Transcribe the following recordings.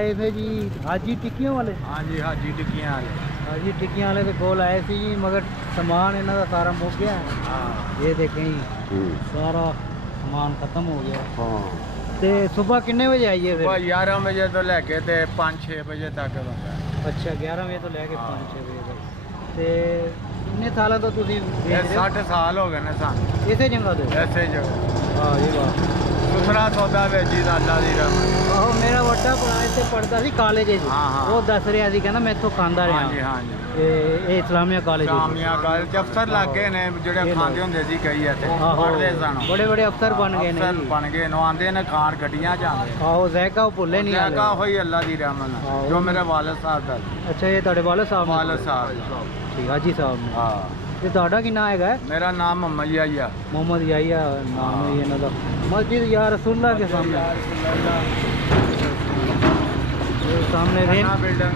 आए थे जी हाजी टिक्कियों वाले। हाँ जी हाजी टिक्कियां वाले। हाजी टिक्कियां वाले के कोल आए थे जी, मगर सामान इन्हों का सारा मुक गया है। हाँ ये देखें जी सारा सामान खत्म हो गया। हाँ तो सुबह कितने बजे आइए फिर? 11 बजे तो लेके 5-6 बजे तक बनता है। अच्छा 11 बजे तो लैके हाँ। 5-6 बजे तक। तो कितने साल तो तुम ये 60 साल हो गए ने सानू इसे जगह तो? ऐसे जगह हाँ जी वाह। सुथरा सौदा बेची दा अल्लाह दी रहमत। आहो मेरा ਵੱਡਾ ਭਰਾ ਇੱਥੇ ਪੜਦਾ ਸੀ ਕਾਲਜ 'ਚ। ਹਾਂ, ਹਾਂ। ਉਹ ਦੱਸ ਰਿਹਾ ਸੀ ਕਹਿੰਦਾ ਮੈਂ ਇੱਥੋਂ ਖਾਂਦਾ ਰਿਹਾ। हाँ जी हाँ जी ਇਹ ਇਸਲਾਮੀਆ ਕਾਲਜ। ਸ਼ਾਮੀਆਂ ਗੱਲ ਚ ਅਫਸਰ ਲੱਗੇ ਨੇ ਜਿਹੜੇ ਖਾਂਦੇ ਹੁੰਦੇ ਸੀ ਕਈ ਇੱਥੇ ਪੜਦੇ ਸਨ। ਬੜੇ ਬੜੇ ਅਫਸਰ ਬਣ ਗਏ ਨੇ ਅਫਸਰ ਜੀ। ਬਣ ਗਏ ਨੂੰ ਆਂਦੇ ਨੇ ਖਾਣ ਗੱਡੀਆਂ ਚ ਆਂਦੇ। ਆਹੋ ਜ਼ੈਕਾ ਉਹ ਭੁੱਲੇ ਨਹੀਂ ਜਗਾ ਹੋਈ ਅੱਲਾ ਦੀ ਰਹਿਮਤ ਨਾਲ ਆਹੋ। ਜੋ ਮੇਰੇ ਵਾਲਿਦ ਸਾਹਿਬ ਦਾ ਅੱਛਾ ਇਹ ਤੁਹਾਡੇ ਵਾਲਦ ਸਾਹਿਬ ਨੇ? ਵਾਲਿਦ ਸਾਹਿਬ ਠੀਕ ਹਾਜੀ ਸਾਹਿਬ ਨੇ। ਹਾਂ ਤੇ ਤੁਹਾਡਾ ਕੀ ਨਾਮ ਹੈਗਾ? मेरा नाम मोहम्मद याहिया। मोहम्मद याहिया नाम है ਇਹਨਾਂ ਦਾ। मस्जिद या रसूलुल्लाह के सामने। ये सामने रेल बिल्डिंग।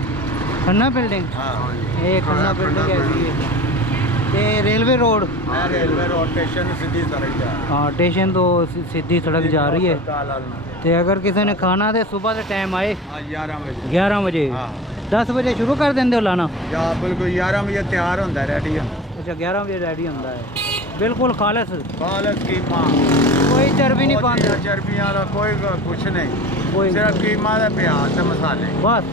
खन्ना बिल्डिंग। हाँ ये खन्ना बिल्डिंग है। ये railway road. Railway road station सीधी सड़क जा। हाँ स्टेशन तो सीधी सड़क जा रही है। तो अगर किसी ने खाना तो सुबह से टाइम आए 11 बजे। 11 बजे। हाँ 10 बजे शुरू कर देंगे हो लाना? या बिल्कुल 11 बजे तैयार होता रेडी। अच्छा 11 बजे रेडी होता है बिल्कुल खालस। खालस कीमा कोई चर्बी नहीं पाते? चर्बियां वाला कोई कुछ नहीं कोई सिर्फ कीमा ते प्याज ते मसाले बस।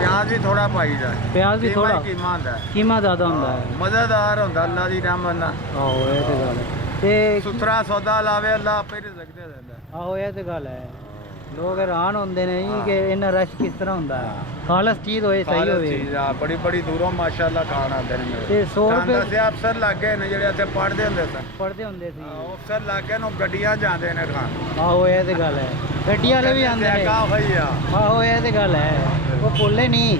प्याज भी थोड़ा पाई दा प्याज भी थोड़ा कीमा होंदा है कीमा ज़्यादा होता है। मज़ेदार होंदा अल्लाह दी रहमत नाल। आहो ये तो गल है। ते सुथरा सौदा लावे अल्लाह आपे रिज़्क दे देंदा। आहो ये तो गल है। लोग हैरान होंदे ने जी कि इन्ना रश किस तरह होंदा है। खालस चीज़ होए सही होवे। बड़ी बड़ी दूरों माशाअल्लाह खान आते ने। ते 100 रुपए से अफसर लागे ने जेड़े इत्थे पढ़दे हुंदे सन। पढ़दे हुंदे सी। अफसर लागे नु गड्डियां जांदे ने खान। आहो ये तो गल है। गड्डी वाले भी आंदे ने। आहो ये तो गल है। वो भुल्ले नहीं।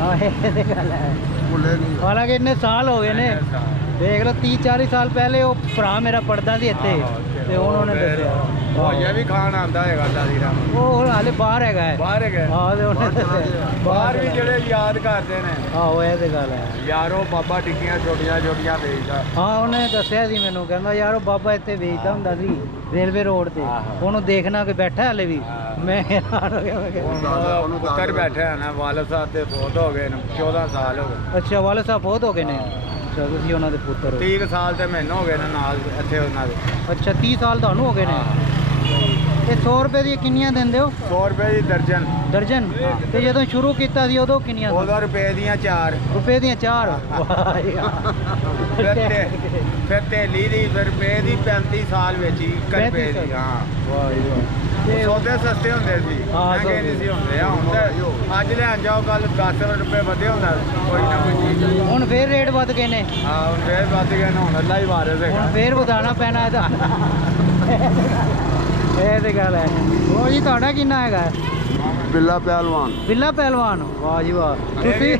हाँ ये तो गल है। हालांकि इन्ने साल हो गए ने। देख लो 30-40 साल पहले वो भरा मेरा पढ़दा सी इत्थे ते उन्होंने दस्सिया ये भी खान आंदा है अल्लाह दी रहमत। वो हाले बाहर हैगा है। बाहर है हाँ ते उन्हें दस्सिया बाहर भी जेड़े याद करदे ने। आहो ये तो गल है। यारो बाबा टिक्कियां छोटियां छोटियां बेचदा। हाँ उन्हें दस्सिया सी मैनू कहंदा यार बाबा इत्थे बेचदा हुंदा सी रेलवे रोड ते। ਉਹਨੂੰ ਦੇਖਣਾ ਕਿ ਬੈਠਾ ਹਲੇ ਵੀ। ਮੈਂ ਹੈਰਾਨ ਹੋ ਗਿਆ। ਮੈਂ ਕਿਹਾ ਪੁੱਤਰ ਬੈਠਾ ਹੈ ਨਾ ਵਾਲਿਦ ਸਾਹਿਬ ਦੇ ਬਹੁਤ ਹੋ ਗਏ ਨੇ 14 ਸਾਲ ਹੋ ਗਏ। ਅੱਛਾ ਵਾਲਦ ਸਾਹਿਬ ਬਹੁਤ ਹੋ ਗਏ ਨੇ। ਅੱਛਾ ਤੁਸੀਂ ਉਹਨਾਂ ਦੇ ਪੁੱਤਰ ਹੋ। 30 ਸਾਲ ਤੇ ਮੈਨੂੰ ਹੋ ਗਏ ਨੇ ਨਾਲ ਇੱਥੇ ਉਹਨਾਂ ਦੇ। ਅੱਛਾ 30 ਸਾਲ ਤੁਹਾਨੂੰ ਹੋ ਗਏ ਨੇ। ਇਹ 100 ਰੁਪਏ ਦੀ ਕਿੰਨੀਆਂ ਦਿੰਦੇ ਹੋ? 100 ਰੁਪਏ ਦੀ ਦਰਜਨ। ਦਰਜਨ? ਤੇ ਜਦੋਂ ਸ਼ੁਰੂ ਕੀਤਾ ਸੀ ਉਦੋਂ ਕਿੰਨੀਆਂ? 100 ਰੁਪਏ ਦੀਆਂ 4 ਰੁਪਏ ਦੀਆਂ 4। ਵਾਹ ਯਾਰ। ਫਿਰ ਤੇਲੀ ਦੀ ਫਿਰ ਰੁਪਏ ਦੀ 35 ਸਾਲ ਵਿੱਚ 1 ਰੁਪਏ ਦੀ। ਹਾਂ ਵਾਹ ਜੀ ਵਾਹ। ਤੇ ਸੌਦੇ ਸਸਤੇ ਹੁੰਦੇ ਸੀ ਮਹਿੰਗੇ ਨਹੀਂ ਸੀ ਹੁੰਦੇ। ਹੁਣ ਤਾਂ ਅੱਜ ਲੈਣ ਜਾਓ ਕੱਲ 10 ਰੁਪਏ ਵਧੇ ਹੁੰਦਾ ਕੋਈ ਨਾ ਕੋਈ ਚੀਜ਼। ਹੁਣ ਫੇਰ ਰੇਟ ਵੱਧ ਗਏ ਨੇ। ਹਾਂ ਹੁਣ ਫੇਰ ਵੱਧ ਗਏ ਨੇ ਹੁਣ ਅੱਲਾ ਹੀ ਵਾਰਿਸ ਹੈਗਾ। ਹੁਣ ਫੇਰ ਵਧਾਉਣਾ ਪੈਣਾ ਇਹਦਾ। ਇਹ ਤੇ ਗੱਲ ਹੈ। ਉਹ ਜੀ ਤੁਹਾਡਾ ਕਿੰਨਾ ਹੈਗਾ? ਬਿੱਲਾ ਪਹਿਲਵਾਨ। ਬਿੱਲਾ ਪਹਿਲਵਾਨ ਵਾਹ ਜੀ ਵਾਹ। ਤੁਸੀਂ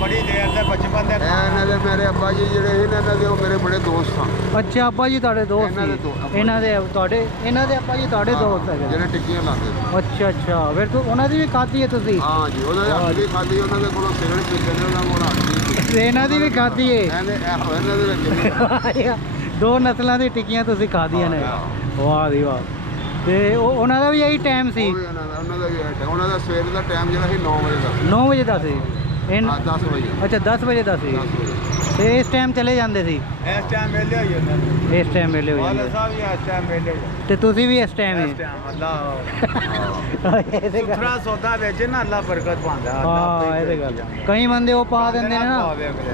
ਬੜੀ ਦੇਰ ਦੇ ਬਚਪਨ ਦੇ ਇਹਨਾਂ ਦੇ ਮੇਰੇ ਅੱਬਾ ਜੀ ਜਿਹੜੇ ਇਹਨਾਂ ਦੇ ਉਹ ਮੇਰੇ ਬੜੇ ਦੋਸਤ ਹਨ। ਅੱਛਾ ਅੱਬਾ ਜੀ ਤੁਹਾਡੇ ਦੋਸਤ ਸੀ? ਇਹਨਾਂ ਦੇ ਤੁਹਾਡੇ ਇਹਨਾਂ ਦੇ ਅੱਬਾ ਜੀ ਤੁਹਾਡੇ ਦੋਸਤ ਹੈਗੇ ਜਿਹੜੇ ਟਿੱਕੀਆਂ ਲਾਉਂਦੇ। ਅੱਛਾ ਅੱਛਾ ਫਿਰ ਤੂੰ ਉਹਨਾਂ ਦੀ ਵੀ ਖਾਧੀ ਹੈ ਤੁਸੀਂ? ਹਾਂ ਜੀ ਉਹਨਾਂ ਦੇ ਹੱਥ ਦੀ ਖਾਧੀ। ਉਹਨਾਂ ਦੇ ਕੋਲੋਂ ਸਿਗਰਟ ਪੀਂਦੇ ਨੇ ਉਹਨਾਂ ਕੋਲ ਹੱਥ ਦੀ। ਇਹਨਾਂ ਦੀ ਵੀ ਖਾਧੀ ਹੈ? ਇਹਨਾਂ ਦੇ ਵਿੱਚ ਦੋ ਨਸਲਾਂ ਦੀ ਟਿੱਕੀਆਂ ਤੁਸੀਂ ਖਾਧੀਆਂ ਨੇ। ਵਾਹ ਜੀ ਵਾਹ। ਤੇ ਉਹਨਾਂ ਦਾ ਵੀ ਇਹੀ ਟਾਈਮ ਸੀ? ਉਹਨਾਂ ਦਾ ਸਵੇਰ ਦਾ ਟਾਈਮ ਜਿਹੜਾ ਸੀ 9 ਵਜੇ ਦਾ। 9 ਵਜੇ ਦਾ ਸੀ? 10 ਵਜੇ। ਅੱਛਾ 10 ਵਜੇ ਦਾ ਸੀ। ਤੇ ਇਸ ਟਾਈਮ ਚਲੇ ਜਾਂਦੇ ਸੀ? ਇਸ ਟਾਈਮ ਵੇਲੇ ਹੋ ਜਾਂਦੇ। ਇਸ ਟਾਈਮ ਵੇਲੇ ਹੋ ਜਾਂਦੇ ਸਾਹਿਬ ਵੀ ਇਸ ਟਾਈਮ ਵੇਲੇ ਤੇ ਤੁਸੀਂ ਵੀ ਇਸ ਟਾਈਮ ਇਸ ਟਾਈਮ ਅੱਲਾਹ ਸੁਥਰਾ ਸੌਦਾ ਵਿੱਚ ਨਾ ਅੱਲਾਹ ਬਰਕਤ ਪਾਉਂਦਾ। ਹਾਂ ਇਹ ਤੇ ਗੱਲ। ਕਈ ਬੰਦੇ ਉਹ ਪਾ ਦਿੰਦੇ ਨੇ ਨਾ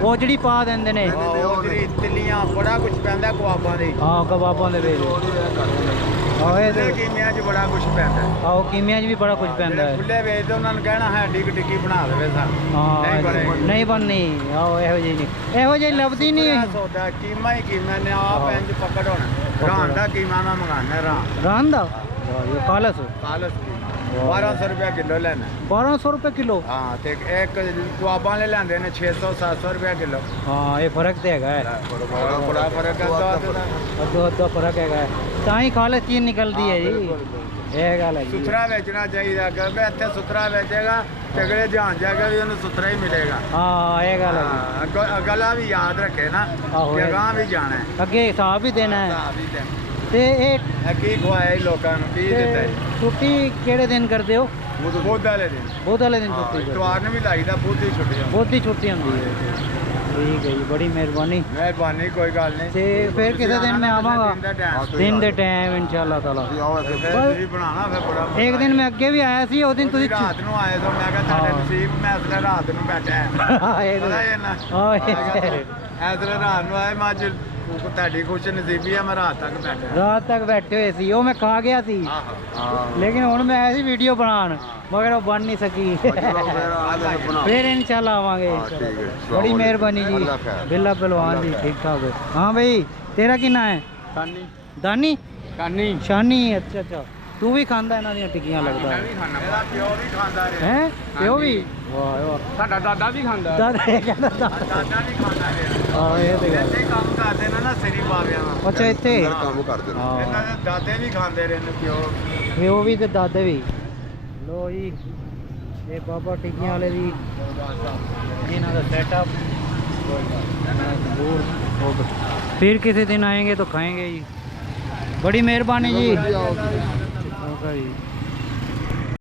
ਉਹ ਜਿਹੜੀ ਪਾ ਦਿੰਦੇ ਨੇ ਉਹ ਜਿਹੜੀ ਤਿੱਲੀਆਂ ਬੜਾ ਕੁਝ ਪੈਂਦਾ ਕਬਾਬਾਂ ਦੇ। ਹਾਂ ਕਬਾਬਾਂ ਦੇ ਵਿੱਚ। ਆਹ ਇਹ ਤੇ ਕੀਮਿਆਂ 'ਚ ਬੜਾ ਕੁਝ ਪੈਂਦਾ। ਆਹੋ ਕੀਮਿਆਂ 'ਚ ਵੀ ਬੜਾ ਕੁਝ ਪੈਂਦਾ ਹੈ। ਖੁੱਲੇ ਵੇਚਦੇ ਉਹਨਾਂ ਨੂੰ ਕਹਿਣਾ ਹੈ ਡੀ ਟਿੱਕੀ ਬਣਾ ਦੇਵੇ ਸਾਨੂੰ। ਹਾਂ ਨਹੀਂ ਬਣਨੀ। ਆਹੋ ਇਹੋ ਜਿਹੀ ਨਹੀਂ ਇਹੋ ਜਿਹੀ ਲੱਭਦੀ ਨਹੀਂ। ਸੌਦਾ ਕੀਮਾ ਹੀ ਕੀਮਾ ਨੇ ਆਪ ਇੰਜ ਪਕੜ ਹੋਣਾ। ਰਾਂ ਦਾ ਕੀਮਾ ਮੈਂ ਮੰਗਾਣਾ ਰਾਂ ਦਾ ਖਾਲਸ। ਖਾਲਸ 1200 ਰੁਪਏ ਕਿਲੋ ਲੈਣਾ। 1200 ਰੁਪਏ ਕਿਲੋ? ਹਾਂ ਤੇ ਇੱਕ ਕਬਾਬਾਂ ਵਾਲੇ ਲੈਂਦੇ ਨੇ 600-700 ਰੁਪਏ ਕਿਲੋ। ਹਾਂ ਇਹ ਫਰਕ ਤੇ ਹੈਗਾ ਹੈ। ਬੜਾ ਫਰਕ ਹੈ। ਅੱਧੋ ਫਰਕ ਹੈਗਾ ਤਾਂ ਹੀ ਖਾਲਸ ਚੀਜ਼ ਨਿਕਲਦੀ ਹੈ ਜੀ। ਇਹ ਗੱਲ ਹੈ। ਸੁਥਰਾ ਵੇਚਣਾ ਚਾਹੀਦਾ ਕਿਉਂਕਿ ਇੱਥੇ ਸੁਥਰਾ ਵੇਚੇਗਾ ਤਗੜੇ ਜਹਾਨ ਜਾਏਗਾ ਵੀ ਉਹਨੂੰ ਸੁਥਰਾ ਹੀ ਮਿਲੇਗਾ। ਹਾਂ ਇਹ ਗੱਲ ਹੈ। ਅਗਲਾ ਵੀ ਯਾਦ ਰੱਖੇ ਨਾ ਕਿ ਅਗਾਂਹ ਵੀ ਜਾਣਾ ਹੈ। ਅੱਗੇ ਹਿਸਾਬ ਵੀ ਦੇਣਾ ਹੈ। ਹਿਸਾਬ ਵੀ ਦੇਣਾ। ਤੇ ਇਹ ਇਹ ਕੀ ਖਵਾਇਆ ਜੀ ਲੋਕਾਂ ਨੂੰ, ਕੀ ਦਿੱਤਾ ਜੀ? ਛੁੱਟੀ ਕਿਹੜੇ ਦਿਨ ਕਰਦੇ ਹੋ? ਬੁੱਧ ਵਾਲੇ ਦਿਨ। ਬੁੱਧ ਵਾਲੇ ਦਿਨ ਹਾਂ, ਛੁੱਟੀ ਕਰਦੇ ਇਤਵਾਰ ਨੂੰ ਵੀ ਲਾਈਦਾ, ਬੁੱਧ ਦੀ ਛੁੱਟੀ ਹੁੰਦੀ। ਬੁੱਧ ਦੀ ਛੁੱਟੀ ਹੁੰਦੀ ਹੈ। ਠੀਕ ਹੈ ਜੀ, ਬੜੀ ਮਿਹਰਬਾਨੀ। ਮਿਹਰਬਾਨੀ, ਕੋਈ ਗੱਲ ਨਹੀਂ। ਤੇ ਫਿਰ ਕਿਸੇ ਦਿਨ ਮੈਂ ਆਵਾਂਗਾ दिन ਦੇ ਟਾਈਮ इंशाल्लाह ताला। ਤੁਸੀਂ ਬਣਾਣਾ ਫਿਰ ਬੜਾ। एक दिन मैं ਅੱਗੇ ਵੀ ਆਇਆ ਸੀ, ਉਸ ਦਿਨ ਤੁਸੀਂ ਰਾਤ ਨੂੰ ਆਏ ਤੋਂ ਮੈਂ ਕਿਹਾ ਤੁਹਾਡੇ ਨਸੀਬ, ਮੈਂ ਅਸਲੇ ਰਾਤ ਨੂੰ ਬੈਠਾ ਪਤਾ ਹੀ ਨਾ। ਐਸਲੇ ਰਾਤ ਨੂੰ ਆਏ, ਮੈਂ ਅੱਜ ਤੁਹਾਡੀ ਖੁਸ਼ ਨਸੀਬੀ ਆ, ਮੈਂ ਰਾਤ ਤੱਕ ਬੈਠਾ। ਰਾਤ ਤੱਕ ਬੈਠੇ ਹੋਏ ਸੀ, ਉਹ ਮੈਂ ਖਾ ਗਿਆ ਸੀ, ਲੇਕਿਨ ਹੁਣ ਮੈਂ ਆਇਆ ਸੀ ਵੀਡੀਓ ਬਣਾਉਣ, ਮਗਰ ਉਹ ਬਣ ਨਹੀਂ ਸਕੀ। ਫਿਰ इंशाल्लाह ਆਵਾਂਗੇ। बड़ी मेहरबानी जी। बिल्ला पहलवान जी, ठीक ठाक। हाँ भाई, तेरा की ना है? ਕਾਨੀ दानी ਕਾਨੀ शानी। अच्छा अच्छा, तू भी खांदा ਇਹਨਾਂ ਦੀਆਂ ਟਿੱਕੀਆਂ ਲੱਗਦਾ ਮੇਰਾ ਪਿਓ ਵੀ ਖਾਂਦਾ ਰਿਹਾ। ਹੈ? ਪਿਓ ਵੀ? ਵਾਹ ਵਾਹ, ਸਾਡਾ ਦਾਦਾ ਵੀ ਖਾਂਦਾ। ਦਾਦਾ ਇਹ ਕਹਿੰਦਾ ਦਾਦਾ। ਦਾਦਾ ਵੀ ਖਾਂਦਾ ਰਿਹਾ। ਹਾਂ ਇਹ ਤੇ ਗੱਲ। ਇੱਥੇ ਕੰਮ ਕਰਦੇ ਨੇ ਨਾ ਸਿਰੀ ਬਾਬਿਆਂ ਦਾ। ਅੱਛਾ ਇੱਥੇ ਕੰਮ ਕਰਦੇ ਨੇ। ਇਹਨਾਂ ਹਾਂ, ਦੇ ਦਾਦੇ ਵੀ ਖਾਂਦੇ ਰਹੇ ਨੇ ਪਿਓ। ਪਿਓ ਵੀ ਤੇ ਦਾਦੇ ਵੀ। ਲੋ ਜੀ, ਇਹ ਬਾਬਾ ਟਿੱਕੀਆਂ ਵਾਲੇ ਦੀ ਇਹਨਾਂ ਦਾ सेटअप। फिर किसी दिन आएंगे तो खाएंगे जी। बड़ी मेहरबानी जी। ओके जी।